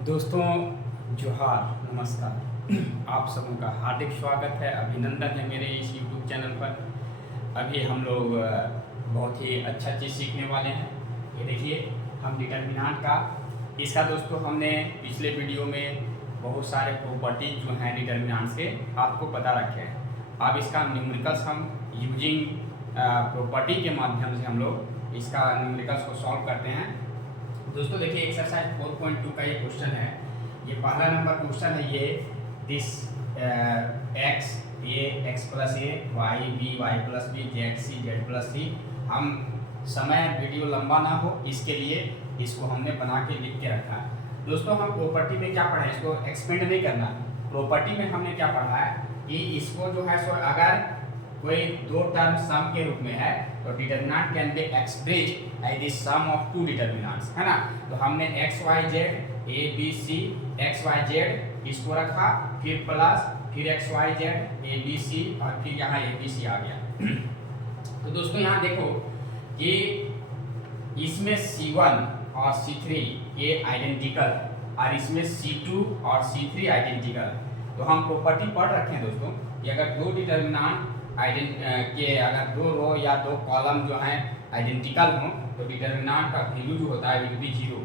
दोस्तों जोहार नमस्कार। आप सबों का हार्दिक स्वागत है, अभिनंदन है मेरे इस YouTube चैनल पर। अभी हम लोग बहुत ही अच्छा चीज़ सीखने वाले हैं। ये देखिए, हम डिटर्मिनेंट का इसका दोस्तों हमने पिछले वीडियो में बहुत सारे प्रॉपर्टीज जो हैं डिटर्मिनेंट्स के आपको बता रखे हैं। अब इसका न्यूमेरिकल्स हम यूजिंग प्रॉपर्टी के माध्यम से हम लोग इसका न्यूमेरिकल्स को सॉल्व करते हैं। दोस्तों देखिए, एक्सरसाइज 4.2 का ये क्वेश्चन है। ये पहला नंबर क्वेश्चन है। ये this x a x plus a y b y plus b z c. हम समय वीडियो लंबा ना हो इसके लिए इसको हमने बना के लिख के रखा है। दोस्तों हम प्रॉपर्टी में क्या पढ़ा है, इसको एक्सपेंड नहीं करना। प्रॉपर्टी में हमने क्या पढ़ा है कि इसको जो है सो अगर कोई दो टर्म सम के रूप में है तो determinant can be expressed as the sum of two determinants, है ना। तो हमने x y z a b c x y z इसको रखा, फिर प्लस फिर x y z a b c और फिर यहाँ ए बी सी आ गया। तो दोस्तों यहाँ देखो कि इसमें C1 और C3 ये आइडेंटिकल और इसमें C2 और C3 आइडेंटिकल। तो हम प्रॉपर्टी पढ़ रखे हैं दोस्तों कि अगर दो डिटर्मिनेंट के अगर दो रो या दो कॉलम जो हैं आइडेंटिकल हों तो डिटर्मिनेंट का वैल्यू जो होता है विल बी जीरो।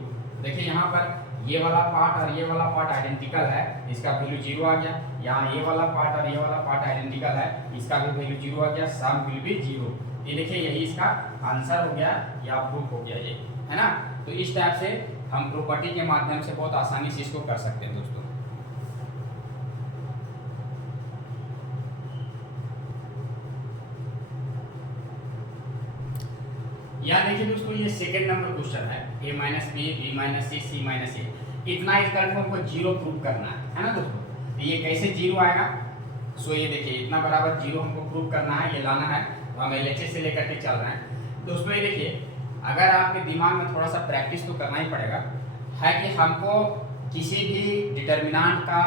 देखिए यहाँ पर ये वाला पार्ट और ये वाला पार्ट आइडेंटिकल है, इसका वैल्यू जीरो आ गया। यहाँ ये वाला पार्ट और ये वाला पार्ट आइडेंटिकल है, इसका भी वैल्यू जीरो आ गया। सम विल बी जीरो। ये देखिए, यही इसका आंसर हो गया या प्रूफ हो गया, ये है ना। तो इस टाइप से हम प्रॉपर्टी के माध्यम से बहुत आसानी से इसको कर सकते हैं दोस्तों। यहाँ देखिए दोस्तों, ये सेकंड नंबर क्वेश्चन है। a minus B B minus C C minus A, इतना इस को हमको जीरो प्रूव करना है ना दोस्तों। तो ये कैसे जीरो आएगा? सो ये देखिए, इतना बराबर जीरो हमको प्रूव करना है, ये लाना है। तो हम LHS से लेकर के चल रहे हैं दोस्तों। ये देखिए, अगर आपके दिमाग में थोड़ा सा प्रैक्टिस तो करना ही पड़ेगा, है कि हमको किसी भी डिटर्मिनेंट का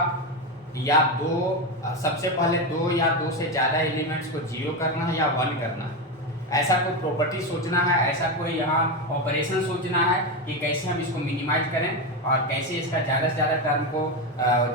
या दो सबसे पहले दो या दो से ज़्यादा एलिमेंट्स को जीरो करना है या वन करना है। ऐसा कोई प्रॉपर्टी सोचना है, ऐसा कोई यहाँ ऑपरेशन सोचना है कि कैसे हम इसको मिनिमाइज करें और कैसे इसका ज़्यादा से ज़्यादा टर्म को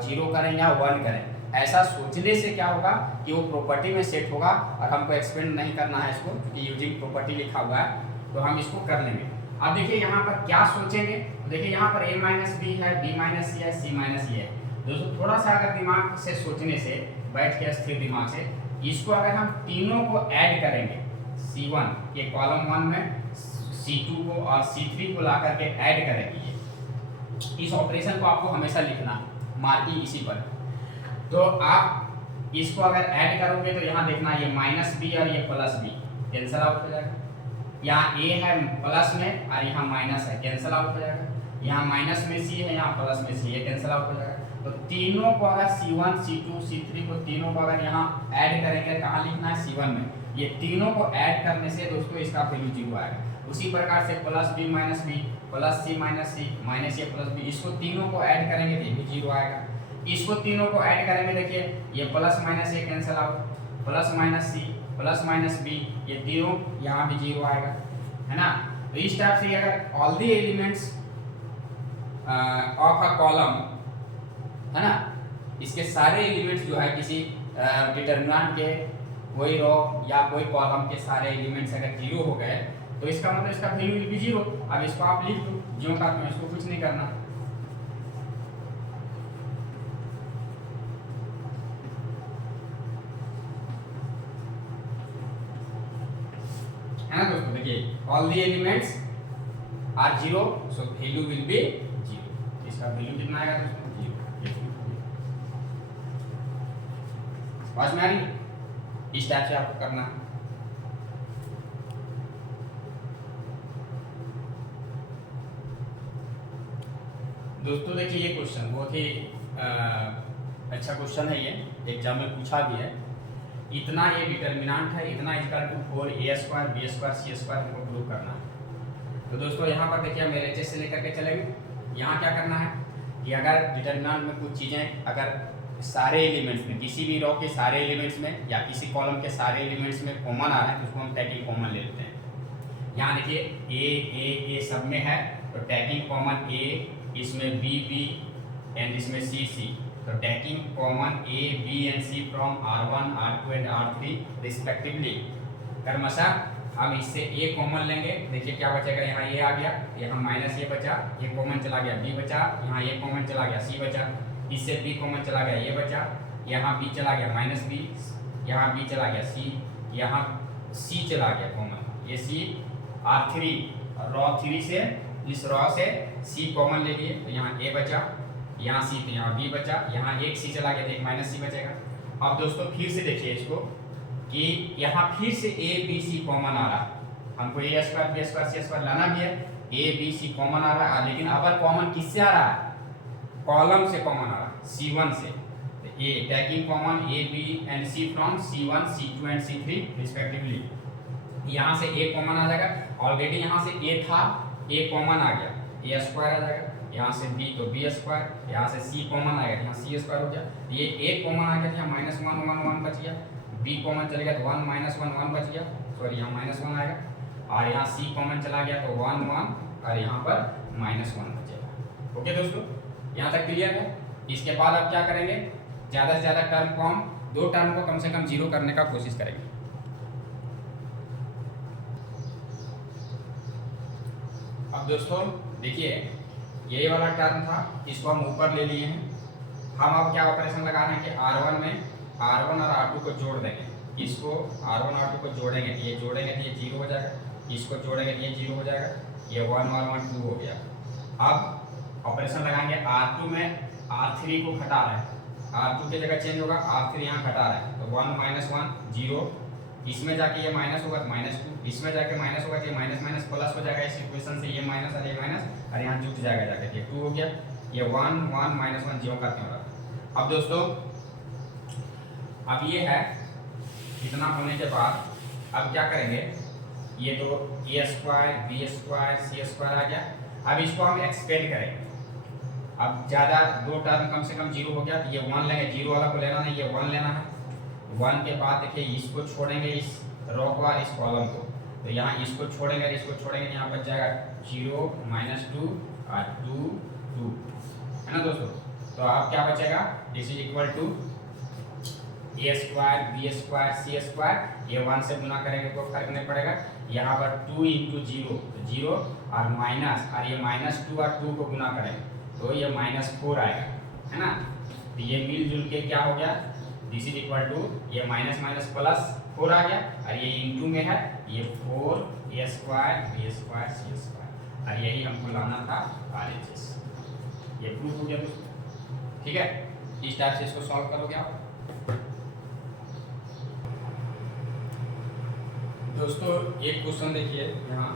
जीरो करें या वन करें। ऐसा सोचने से क्या होगा कि वो प्रॉपर्टी में सेट होगा और हमको एक्सपेंड नहीं करना है इसको, क्योंकि यूजिंग प्रॉपर्टी लिखा हुआ है। तो हम इसको कर लेंगे। अब देखिए यहाँ पर क्या सोचेंगे, तो देखिए यहाँ पर a माइनस बी है, b माइनस सी है, c माइनस ए है। दोस्तों थोड़ा सा अगर दिमाग से सोचने से, बैठ के स्थिर दिमाग से, इसको अगर हम तीनों को ऐड करेंगे, C1 के कॉलम 1 में C2 को और C3 को ला करके ऐड करेंगे। इस ऑपरेशन को आपको हमेशा लिखना, मार्किंग इसी पर। तो आप इसको अगर ऐड करोगे तो यहाँ देखना, ये माइनस बी और ये प्लस बी कैंसल आउट हो जाएगा। यहाँ a है प्लस में और यहाँ माइनस है, कैंसल आउट हो जाएगा। यहाँ माइनस में c है, यहाँ प्लस में c है, कैंसल आउट हो जाएगा। तो तीनों को अगर C1 C2 C3 को तीनों को अगर यहाँ ऐड करेंगे, कहाँ लिखना है? C1 में। ये तीनों को ऐड करने से दोस्तों इसका वैल्यू जीरो आएगा। उसी प्रकार से plus B minus B plus C minus C minus A plus B, इसको तीनों को ऐड करेंगे तो ये भी जीरो आएगा। इसको तीनों को ऐड करेंगे, देखिए ये plus minus A cancel out, plus minus C plus minus B, ये तीनों यहाँ भी जीरो आएगा, है ना। तो इस टाइप से अगर all the elements of a column, है ना, इसके सारे एलिमेंट्स जो है किसी डिटर्मिनेंट के कोई रो या कोई कॉलम के सारे एलिमेंट्स अगर जीरो हो गए तो इसका मतलब इसका वैल्यू विल बी जीरो। अब इसको आप लिख दो ज्यों का त्यों, इसको कुछ नहीं करना, है ना दोस्तों। देखिए all the elements are zero, so value will be zero. इसका वैल्यू कितना आएगा दोस्तों? जीरो। समझ में आ रही? इस टाइप से आपको करना है। दोस्तों देखिए, ये क्वेश्चन बहुत ही अच्छा क्वेश्चन है। ये एग्जाम में पूछा भी है। इतना ये डिटर्मिनेंट है, इतना equal to 4a² b² c² हमको प्रूव करना है। तो दोस्तों यहाँ पर देखिए, हम LHS से लेकर के चलेंगे। यहाँ क्या करना है कि अगर डिटर्मिनेंट में कुछ चीज़ें अगर सारे एलिमेंट्स में, किसी भी रो के सारे एलिमेंट्स में या किसी कॉलम के सारे एलिमेंट्स में कॉमन आ रहा है तो उसको हम टैकिंग कॉमन ले लेते हैं। यहाँ देखिए ए सब में है तो टैकिंग कॉमन ए, इसमें बी एंड इसमें सी सी, तो taking common A B and C from R1 R2 and R3 respectively. क्रमशः हम इससे ए कॉमन लेंगे, देखिए क्या बचेगा, यहाँ ए आ गया, यहाँ माइनस ए बचा, ये कॉमन चला गया, बी बचा, यहाँ ए कॉमन चला गया, सी बचा, इससे बी कॉमन चला गया, ये बचा, यहाँ बी चला गया माइनस बी, यहाँ बी चला गया सी, यहाँ सी चला गया कॉमन, ये सी R3 रॉ 3 से, इस रॉ से सी कॉमन ले लिए, तो यहाँ ए बचा, यहाँ सी, तो यहाँ बी बचा, यहाँ एक सी चला गया तो एक माइनस सी बचेगा। अब दोस्तों फिर से देखिए इसको कि यहाँ फिर से ए बी सी कॉमन आ रहा, हमको ए square b square c square लाना भी है, ए बी सी कॉमन आ रहा है, लेकिन अपर कॉमन किससे आ रहा है, कॉलम से कॉमन आ रहा है, C1 से, तो A taking common A B and C from C1 C2 and C3 respectively. यहाँ से ए कॉमन आ जाएगा, ऑलरेडी यहाँ से ए था, ए कॉमन आ गया, ए स्क्वायर आ जाएगा, यहाँ से बी तो बी स्क्वायर, यहाँ से सी कॉमन आएगा, यहाँ सी स्क्वायर हो गया, ये ए कॉमन आ गया, यहाँ माइनस वन वन वन बच गया, बी कॉमन चले गया तो वन माइनस वन वन बच गया, सॉरी यहाँ माइनस वन आएगा, और यहाँ सी कॉमन चला गया तो वन वन, और यहाँ पर माइनस वन बचेगा। ओके दोस्तों, यहाँ तक क्लियर है। इसके बाद अब क्या करेंगे, ज़्यादा से ज़्यादा टर्म को हम दो टर्म को कम से कम जीरो करने का कोशिश करेंगे। अब दोस्तों देखिए, ये वाला टर्म था, इसको हम ऊपर ले लिए हैं, हम अब क्या ऑपरेशन लगा रहे हैं कि R1 में R1 और R2 को जोड़ देंगे, इसको R1 R2 को जोड़ेंगे, ये जोड़ेंगे तो ये जीरो हो जाएगा, इसको जोड़ेंगे तो ये जीरो हो जाएगा, ये 1 और 1 2 हो गया। अब ऑपरेशन लगाएंगे, R2 में R3 को घटा रहे हैं, R2 की जगह चेंज होगा, R3 यहाँ घटा रहे हैं, तो 1 माइनस 1 0, इसमें जाके ये माइनस होगा तो माइनस 2, इसमें जाके माइनस होगा तो ये माइनस माइनस प्लस हो जाएगा, इस इक्वेशन से ये माइनस और ये माइनस, और यहाँ जुट जाएगा जाकर, ये 2 हो गया, ये 1 1 माइनस 1 0 का क्यों रहा। अब दोस्तों अब ये है, इतना होने के बाद अब क्या करेंगे, ये तो ए square b square c square आ गया, अब इसको हम एक्सपेंड करेंगे, अब ज़्यादा दो टर्म कम से कम जीरो हो गया, तो ये 1 लेंगे, जीरो वाला को लेना नहीं, ये 1 लेना है, 1 के बाद देखिए इसको छोड़ेंगे, इस रो को और इस कॉलम को, तो यहाँ इसको छोड़ेंगे, इसको छोड़ेंगे, यहाँ बच जाएगा 0 माइनस 2 और 2 2, है ना दोस्तों। तो अब क्या बचेगा, this is equal to a square b square c square, ये 1 से गुना करेंगे तो फर्क नहीं पड़ेगा, यहाँ पर 2 इंटू जीरो, जीरो और माइनस, और ये माइनस 2 और 2 को गुना करेंगे तो ये -4 आएगा, है ना। तो ये मिलजुल के क्या हो गया, दिस इज इक्वल टू, ये माइनस माइनस प्लस 4 आ गया, और ये इंटू में है, ये 4 ए square b square c square, और यही हमको लाना था RHS। ये प्रूफ हो गया दोस्तों, ठीक है। इस टाइप से इसको सॉल्व करोगे आप दोस्तों। एक क्वेश्चन देखिए यहाँ,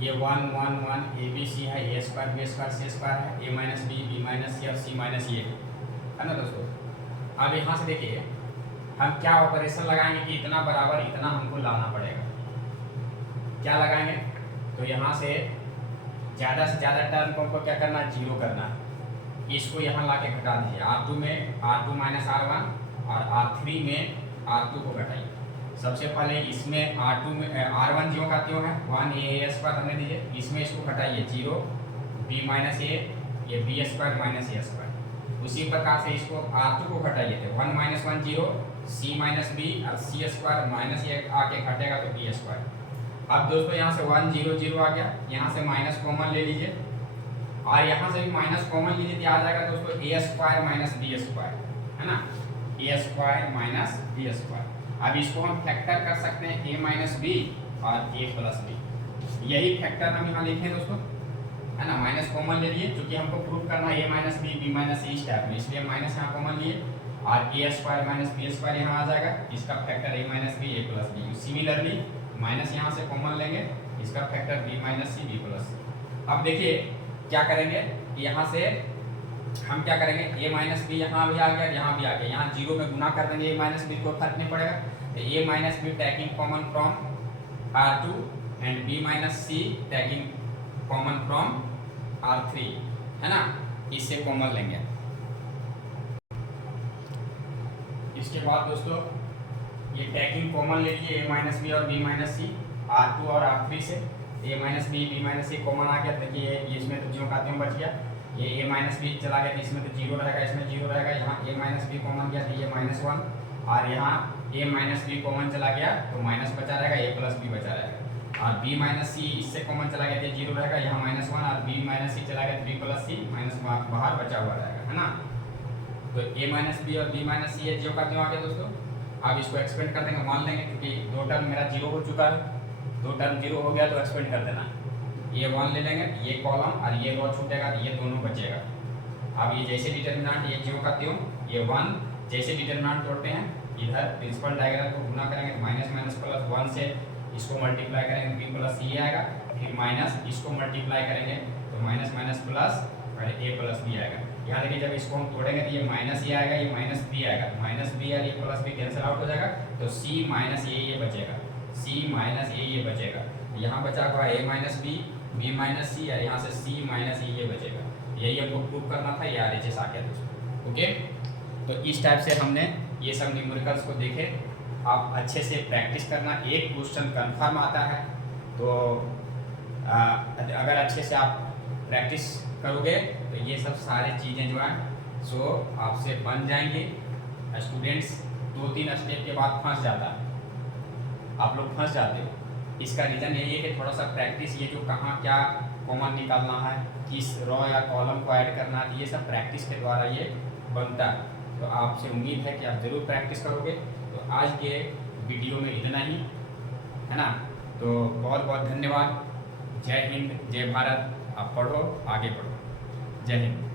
ये 1 1 1 ABC है, ए square b square c square है, ए minus B B minus C और सी माइनस ए, है ना दोस्तों। अब यहाँ से देखिए हम क्या ऑपरेशन लगाएंगे कि इतना बराबर इतना हमको लाना पड़ेगा, क्या लगाएंगे, तो यहाँ से ज़्यादा टर्म को हमको क्या करना है, जीरो करना है, इसको यहाँ ला के घटा दीजिए, R2 में R2 माइनस R1 और R3 में R2 को घटाइए। सबसे पहले इसमें R2 में R1 जो का त्यों है 1 ए स्क्वायर हमने दीजिए, इसमें इसको घटाइए 0 b माइनस ए, ये बी स्क्वायर माइनस ए स्क्वायर। उसी प्रकार से इसको R2 को घटाइए थे 1 माइनस 1 0 c माइनस बी और सी स्क्वायर माइनस ए आके घटेगा तो बी स्क्वायर। अब दोस्तों यहाँ से 1 0 0 आ गया, यहाँ से माइनस कॉमन ले लीजिए और यहाँ से भी माइनस कॉमन लीजिए तो आ जाएगा दोस्तों ए स्क्वायर माइनस बी स्क्वायर, है ना, ए स्क्वायर माइनस बी स्क्वायर। अब इसको हम फैक्टर कर सकते हैं a माइनस बी और a प्लस बी, यही फैक्टर हम यहाँ लिखे दोस्तों, है ना। माइनस कॉमन ले लिए क्योंकि हमको प्रूव करना है a minus B B minus C step में, इसलिए माइनस यहाँ कॉमन लिए और A square minus B square यहाँ आ जाएगा, इसका factor a minus B a plus B. Similarly minus यहाँ से कॉमन लेंगे, इसका factor b minus C B plus C. अब देखिए क्या करेंगे, यहाँ से हम क्या करेंगे, a माइनस बी यहाँ भी आ गया, यहाँ भी आ गया, यहाँ जीरो में गुना कर देंगे a माइनस बी, कोई फर्क नहीं पड़ेगा। तो a minus b taking common from R2 and b minus c taking common from R3, है ना, इससे कॉमन लेंगे। इसके बाद दोस्तों ये टेकिंग कॉमन ले लिए a माइनस बी और b माइनस सी R2 और R3 से, a minus B B minus C common आ गया, देखिए इसमें तो ज्यों का त्यों बच गया। ये a माइनस बी चला गया तो इसमें तो जीरो रहेगा, इसमें जीरो रहेगा, यहाँ a माइनस बी कॉमन गया तो ये -1, और यहाँ a माइनस बी कॉमन चला गया तो माइनस बचा रहेगा, a प्लस बी बचा रहेगा, और b माइनस सी इससे कॉमन चला गया तो जीरो रहेगा, यहाँ -1, और b माइनस सी चला गया तो b प्लस सी माइनस बाहर बचा हुआ रहेगा, है ना। तो a माइनस बी और b माइनस सी ये जो करते हो आगे दोस्तों, अब इसको एक्सपेंड कर देंगे, मान लेंगे क्योंकि दो टर्म मेरा जीरो हो चुका है, दो टर्म जीरो हो गया तो एक्सपेंड कर देना, ये 1 ले लेंगे, ये कॉलम और ये रो छूटेगा तो ये दोनों बचेगा। अब ये जैसे डिटर्मिनेंट ये जो करते हो ये 1 जैसे डिटर्मिनेंट तोड़ते हैं, इधर प्रिंसिपल डायग्राम को गुना करेंगे तो माइनस माइनस प्लस 1 से इसको मल्टीप्लाई करेंगे तो b प्लस ये आएगा, फिर माइनस इसको मल्टीप्लाई करेंगे तो माइनस माइनस प्लस और a प्लस बी आएगा। यहाँ देखिए जब इसको हम तोड़ेंगे तो ये माइनस ये आएगा, ये माइनस बी आएगा, माइनस बी और ये प्लस बी कैंसिल आउट हो जाएगा, तो c माइनस ये बचेगा, c माइनस ये बचेगा, यहाँ बचा हुआ a minus B, b minus C, और यहाँ से c माइनस ये बचेगा। यही हमको प्रूव करना था, ये RHS आ गया दोस्तों। ओके, तो इस टाइप से हमने ये सब न्यूमेरिकल्स को देखे। आप अच्छे से प्रैक्टिस करना, एक क्वेश्चन कंफर्म आता है तो अगर अच्छे से आप प्रैक्टिस करोगे तो ये सब सारी चीज़ें जो हैं सो आपसे बन जाएंगे। स्टूडेंट्स 2-3 स्टेप के बाद फंस जाता है, आप लोग फंस जाते हो। इसका रीज़न यही है कि थोड़ा सा प्रैक्टिस, ये जो कहाँ क्या कॉमन निकालना है, किस रो या कॉलम को ऐड करना है, ये सब प्रैक्टिस के द्वारा ये बनता है। तो आपसे उम्मीद है कि आप ज़रूर प्रैक्टिस करोगे। तो आज के वीडियो में इतना ही, है ना। तो बहुत बहुत धन्यवाद। जय हिंद, जय भारत। आप पढ़ो, आगे बढ़ो। जय हिंद।